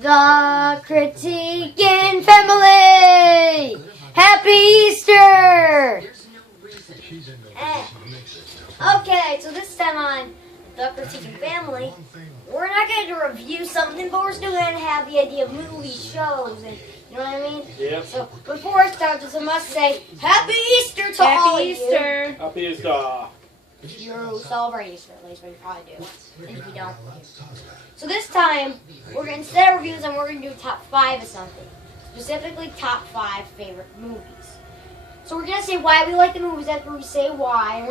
The Critiquing Family! Happy Easter! Okay, so this time on The Critiquing Family, we're not going to review something, but we're still going to have the idea of movies, shows, and you know what I mean? Yep. So before I start this, I must say Happy Easter to all of you. Happy Easter. Happy Easter. If you celebrate Easter, at least, but you probably do. And if you don't, so this time, instead of reviews, we're going to do top 5 of something. Specifically, top 5 favorite movies. So we're going to say why we like the movies after we say why.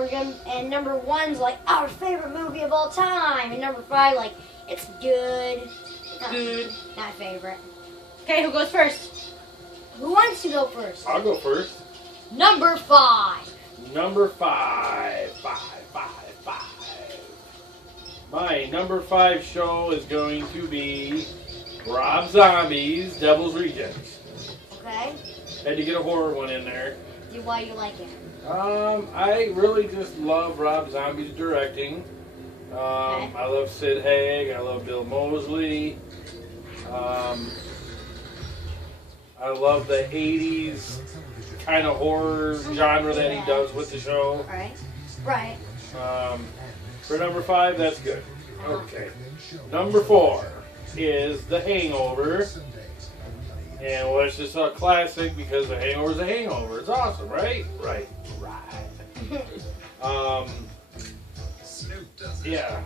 And number 1's like, our favorite movie of all time. And number 5, like, it's good. Not favorite. Okay, who goes first? Who wants to go first? I'll go first. Number 5. Number 5. My number 5 show is going to be Rob Zombie's Devil's Rejects. Okay. Had to get a horror one in there. Why you like it? I really just love Rob Zombie's directing. Okay. I love Sid Haig. I love Bill Moseley. I love the 80s kind of horror genre that he does with the show. Right. For number 5, that's good. Okay. Number 4 is The Hangover. And well, it's just a classic because The Hangover's a hangover. It's awesome, right? Right. Yeah.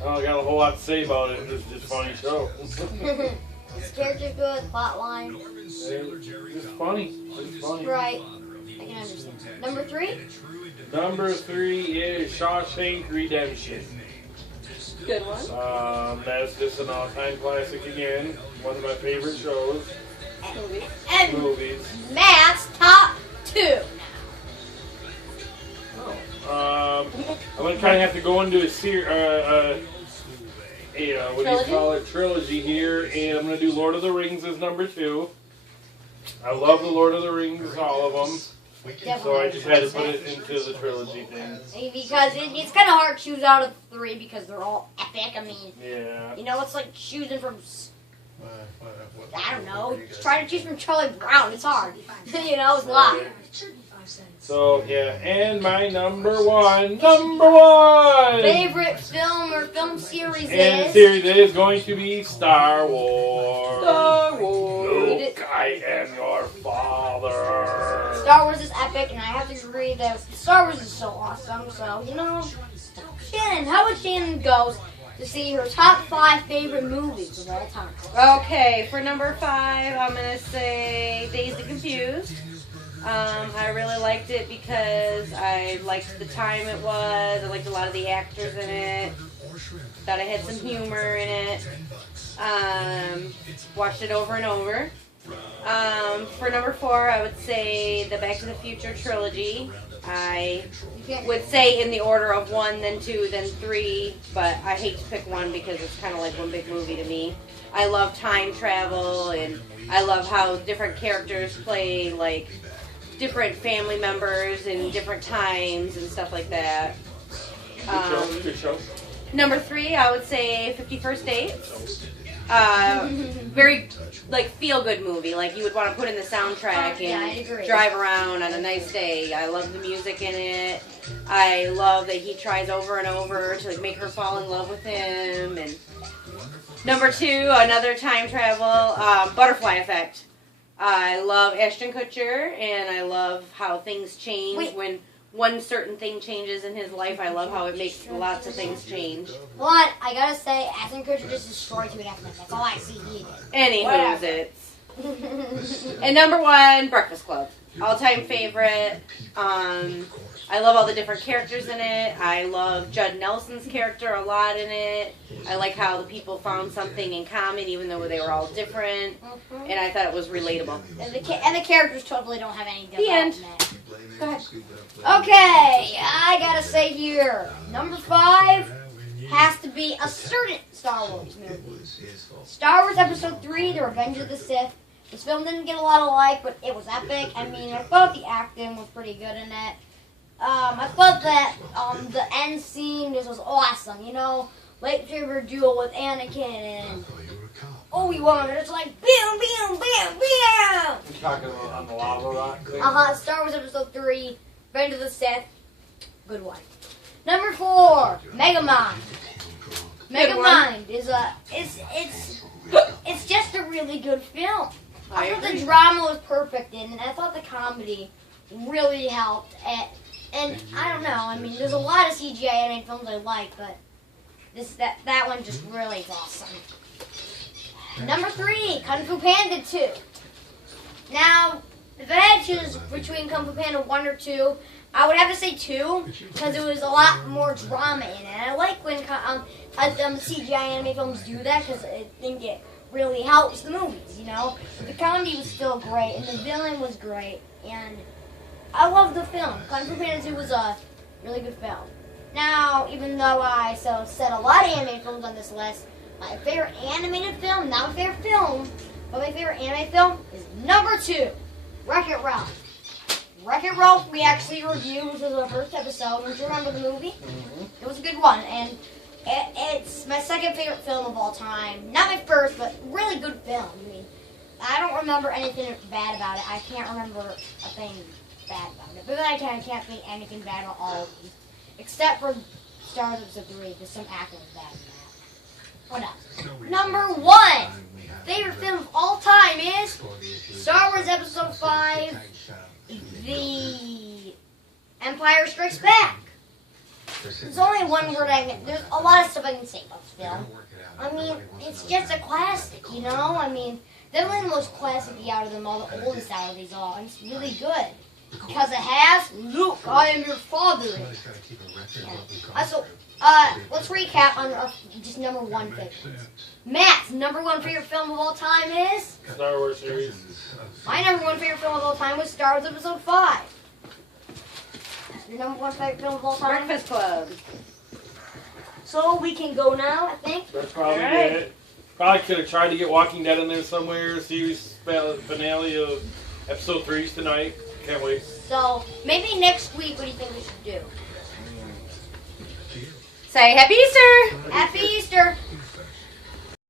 I don't got a whole lot to say about it. It's just a funny show. His character's good, plot line. It's funny. It's funny. Right. I can understand. Number 3? Number 3 is Shawshank Redemption. Good one. That's just an all-time classic again. One of my favorite shows. And Movies. Matt's top 2. I'm gonna kind of have to go into a trilogy here, and I'm gonna do Lord of the Rings as number 2. I love the Lord of the Rings, all of them. So I just had to put it into the trilogy thing. Because it's kind of hard to choose out of 3 because they're all epic. I mean, Yeah. you know, it's like choosing from, I don't know, trying to choose from Charlie Brown. It's hard. You know, it's a lot. So yeah, and my number one Favorite film or film series and is? series is going to be Star Wars. Star Wars. Luke, I am your father. Star Wars is epic, and I have to agree that Star Wars is so awesome. So, you know, Shannon, how about Shannon goes to see her top 5 favorite movies of all time? Okay, for number 5, I'm going to say Dazed and Confused. I really liked it because I liked the time it was. I liked a lot of the actors in it. Thought it had some humor in it. Watched it over and over. For number 4, I would say the Back to the Future trilogy. I would say in the order of 1, then 2, then 3, but I hate to pick one because it's kind of like one big movie to me. I love time travel, and I love how different characters play, like, different family members in different times and stuff like that. Good show. Number 3, I would say 50 First Dates. Very, like, feel-good movie. Like, you would want to put in the soundtrack and drive around on a nice day. I love the music in it. I love that he tries over and over to, like, make her fall in love with him. And number 2, another time travel, Butterfly Effect. I love Ashton Kutcher, and I love how things change when one certain thing changes in his life. I love how it makes lots of things change. But I gotta say, Ashton Kutcher just destroyed to an X-Men. That's all I see he did. Anywho's it's. And number 1, Breakfast Club. All-time favorite. I love all the different characters in it. I love Judd Nelson's character a lot in it. I like how the people found something in common even though they were all different. And I thought it was relatable. And the characters totally don't have any The end. development. Go ahead. Okay, I gotta say here, number 5 has to be a certain Star Wars movie. Star Wars Episode 3, The Revenge of the Sith. This film didn't get a lot of like, but it was epic. I mean, I thought the acting was pretty good in it. I thought that the end scene, this was awesome. You know, lightsaber duel with Anakin and Obi-Wan, and it's like, bam, bam, bam, bam! You're talking about on the lava rock thing? Star Wars Episode 3, Revenge of the Sith, good one. Number 4, Megamind. Megamind is it's just a really good film. I thought the drama was perfect in it, and I thought the comedy really helped. And I don't know, I mean, there's a lot of CGI animated films I like, but that one just really is awesome. Number 3, Kung Fu Panda 2. Now, if I had to choose between Kung Fu Panda 1 or 2, I would have to say 2, because there was a lot more drama in it. And I like when CGI animated films do that, because I think it really helps the movies, you know? But the comedy was still great, and the villain was great, and I love the film. Kung Fu Panda 2 was a really good film. Now, even though I said a lot of animated films on this list, my favorite animated film, not my favorite film, but my favorite animated film is number 2, Wreck-It Ralph. Wreck-It Ralph we actually reviewed, which was our first episode. Don't you remember the movie? Mm-hmm. It was a good one, and it's my second favorite film of all time. Not my first, but really good film. I mean, I don't remember anything bad about it. I can't remember a thing bad about it. But then I can't think anything bad about all of these, except for Star Wars Episode 3, because some acting was bad in that. What else? Number 1 favorite film of all time is Star Wars Episode 5, The Empire Strikes Back. There's only one word there's a lot of stuff I can say about this film. I mean, it's just a classic, you know? I mean, definitely the most classic out of them all, the oldest out of these all, and it's really good. Because it has Luke, I am your father. Yeah. So, let's recap on just number 1 favorite. Matt's number 1 favorite film of all time is Star Wars series. My number 1 favorite film of all time was Star Wars Episode 5. Your number 1 favorite film of all time? Breakfast Club. So we can go now, I think. That's probably it. Probably could have tried to get Walking Dead in there somewhere. Series finale of Episode 3's tonight. Can't wait. So maybe next week, what do you think we should do? Say Happy Easter! Happy Easter!